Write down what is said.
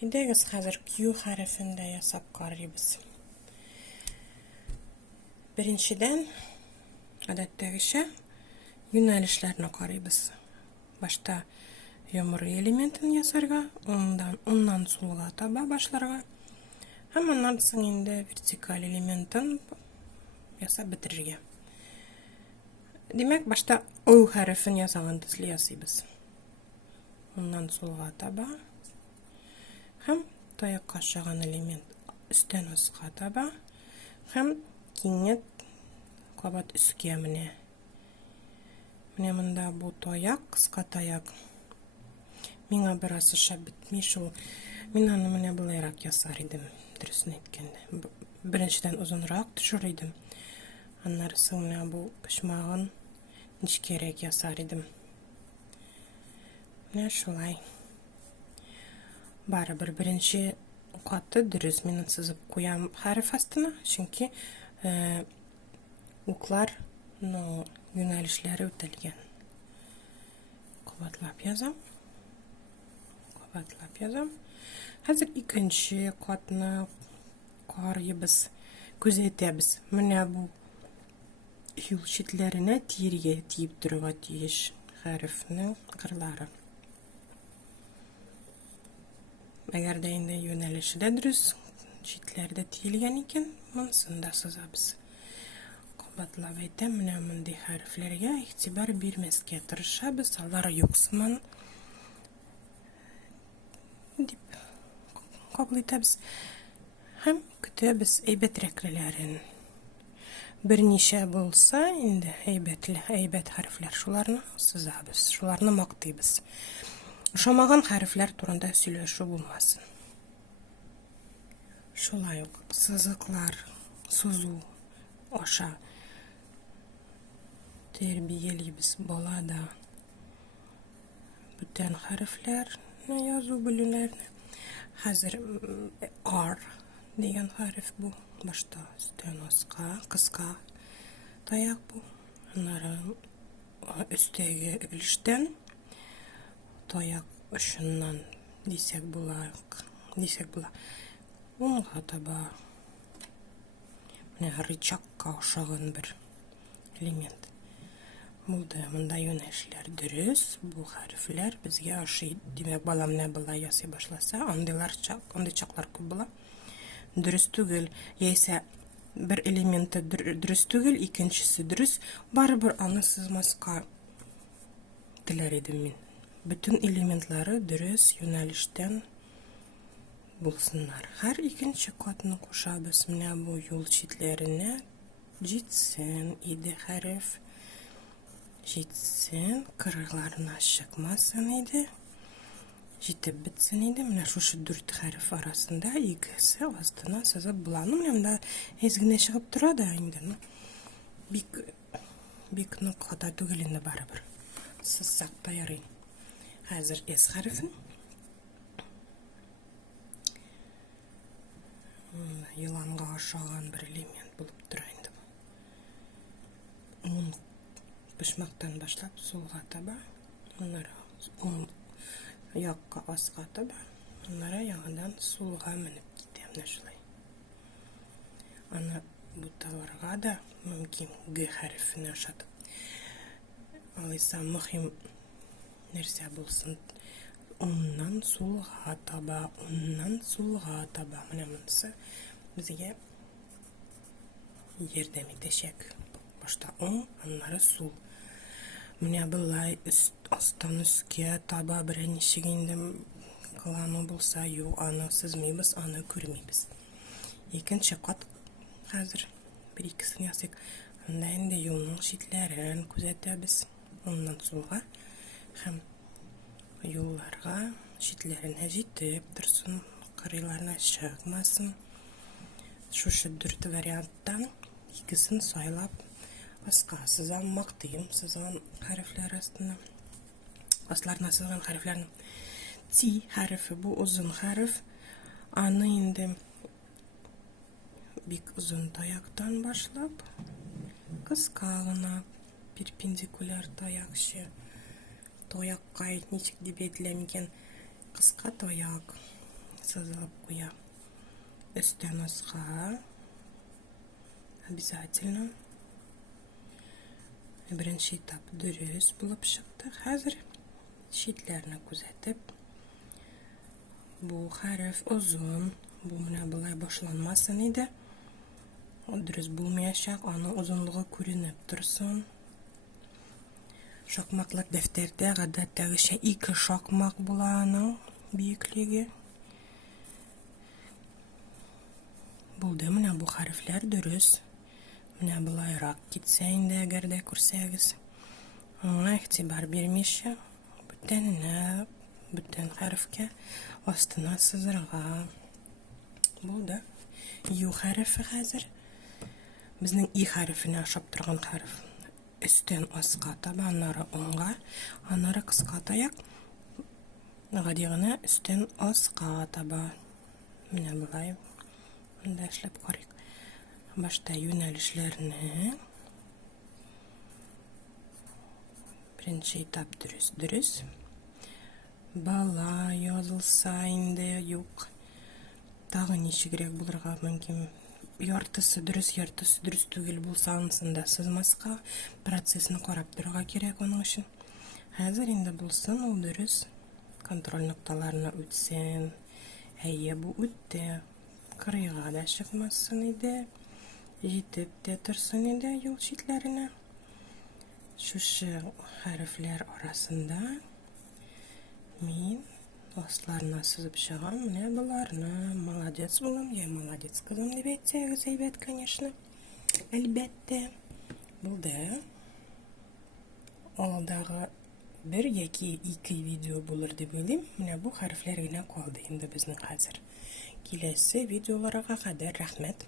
Идегіз қазір Q harfinde ясап қарайбыз. Біріншіден, әдеттегіше, юнәлішлеріне қарайбыз. Башта йомры элементін ясарға, оннан солға таба башларға, һәм оннан соң инде вертикаль элементін ясап бітірерге. Демәк, башта O harfін ясаған төсле ясыйбыз. Оннан солға таба, һәм таяққа шыған элемент үстен асқа таба, һәм кеңет қабат үске менә. Менә монда бу таяк, кыска таяк. Миңа бераз ошап битми шул. Мин аны менә булайрак ясар идем, дөресен әйткәндә. Беренчедән озынрак төшер идем. Аннары соң менә бу почмагын нечкәрәк ясар идем. Менә шулай. Барыбер беренче каты дөрес мин сызып куям хәреф астына, чөнки уклар юнәлешләре үтелгән. Кабатлап язам. Хәзер икенче катны карыйбыз, күзәтәбез. Менә бу юл читләренә тиргә тиеп торырга тиеш хәрефнең кырлары. Әгәр дә инде юнәлеше дә дөрес, читләрдә тиелгән икән, монысын да сызабыз. Кабатлап әйтәм, менә мондый хәрефләргә игътибар бирмәскә тырышабыз, алар юксыман дип кабул итәбез. Һәм көтәбез әйбәтрәкләрен. Берничә булса, инде әйбәт хәрефләр, шуларны сызабыз, шуларны мактыйбыз. Ошамаган хәрефләр турында сөйләшү булмасын. Шулай ук сызыклар сызу аша тәрбиялибез балада бүтән хәрефләр язу белүләрне. Хәзер R дигән хәреф бу. Башта өстән аска, кыска таяк бу. Аннары өстәге өлештән таяк ұшынан дисәк була. Онға таба менә рычагка охшаган бер элемент. Монда юнәлешләр дөрес, бу хәрефләр безгә ошый. Димәк, балам менә болай ясый башласа, андый чаклар күп була. Дөрес түгел, яисә бер элементы дөрес түгел, икенчесе дөрес, барыбер аны сызмаска теләр идем мин. Bütün элементлары дөрес юнәлештән булсыннар. Һәр икенче катны кушабыз. Менә бу юл читләренә җитсен иде хәреф. Җитсен, кырыйларына чыкмасын иде. Җитеп бетсен иде. Менә шушы 4 хәреф арасында икесе астына сызып була. Менә монда әзгенә чыгып тора да инде. Бик нык хата түгел инде барыбер. Сызсак та ярый. Хәзер S хәрефен. Йыланга охшаган бер элемент булып тора инде бу. Почмактан башлап сулга таба, аннары якка аска таба, аннары яңадан сулга менеп китәм шулай. Аны буталарга да мөмкин G хәрефен ошатып. Алайса мөһим нәрсә булсын, оннан сулга таба. Менә монысы безгә ярдәм итәчәк. Башта оң, аннары сул. Менә булай астан өскә таба берничә инде кылану булса, юк, аны сызмыйбыз, аны күрмибез. Икенче кат хәзер бер-икесен ясыйк. Анда инде юлның читләрен күзәтәбез. Оннан сулга һәм юлларга читләренә җитеп торсын, кырыйларына чыкмасын. Шушы 4 варианттан икесен сайлап аска сызам, мактыйм сызган хәрефләр астына. Асларына сызган хәрефләрне. T хәрефе бу узын хәреф. Аны инде бик узын таяктан башлап, кыска гына перпендикуляр таякчы. Таякка ничек дип әйтелә микән? Кыска таяк. сызылып куя. Üstten asqa. Обязательно. Birinci etap dürüst bulup çıktık. Hazır şeitlerini күзәтеп. Bu harf uzun. Bu менә bulay başlanmasın idi. O dürüst bulmayacak. Onun uzunluğu күренеп tursun. Şakmaklık defterde гадәттәгечә 2 şakmak була аның büyüklüğü. Булды, менә bu harfler dürüst. Менә булайрак китсә инде, әгәр дә күрсәгез. Аңа игътибар бирмичә, бүтән harfкә астына сызырга. Булды. Ю harfi хәзер. Безнең и harfine ошап торган harf. Üstten aска таба, аннары оңга, аннары кыска таяк. Гади гына üstten aска таба. Менә булай. Монда эшләп карыйк. Башта юнәлешләрне. Birinci etap dürüst. Бала язылса инде юк. Тагы ничегрәк булырга мөмкин. Яртысы дөрес түгел булса, анысында сызмаска, процессны карап торырга кирәк аның өчен. Хәзер инде булсын, ул дөрес. Контроль нокталарына үтсен. Әйе, бу үтте. Кырыйга да чыкмасын иде. Җитеп тә торсын иде юл читләренә. Шушы harfler арасында мин асларына сызып чыгам, менә буларны. Молодец булам, я молодец кызым дип әйтсәгез әйбәт, конечно. Әлбәттә. Булды. Алдагы бер яки 2 видео булыр дип уйлыйм. Менә бу harfler генә калды инде безнең хәзер. Киләсе видеоларга кадәр рәхмәт.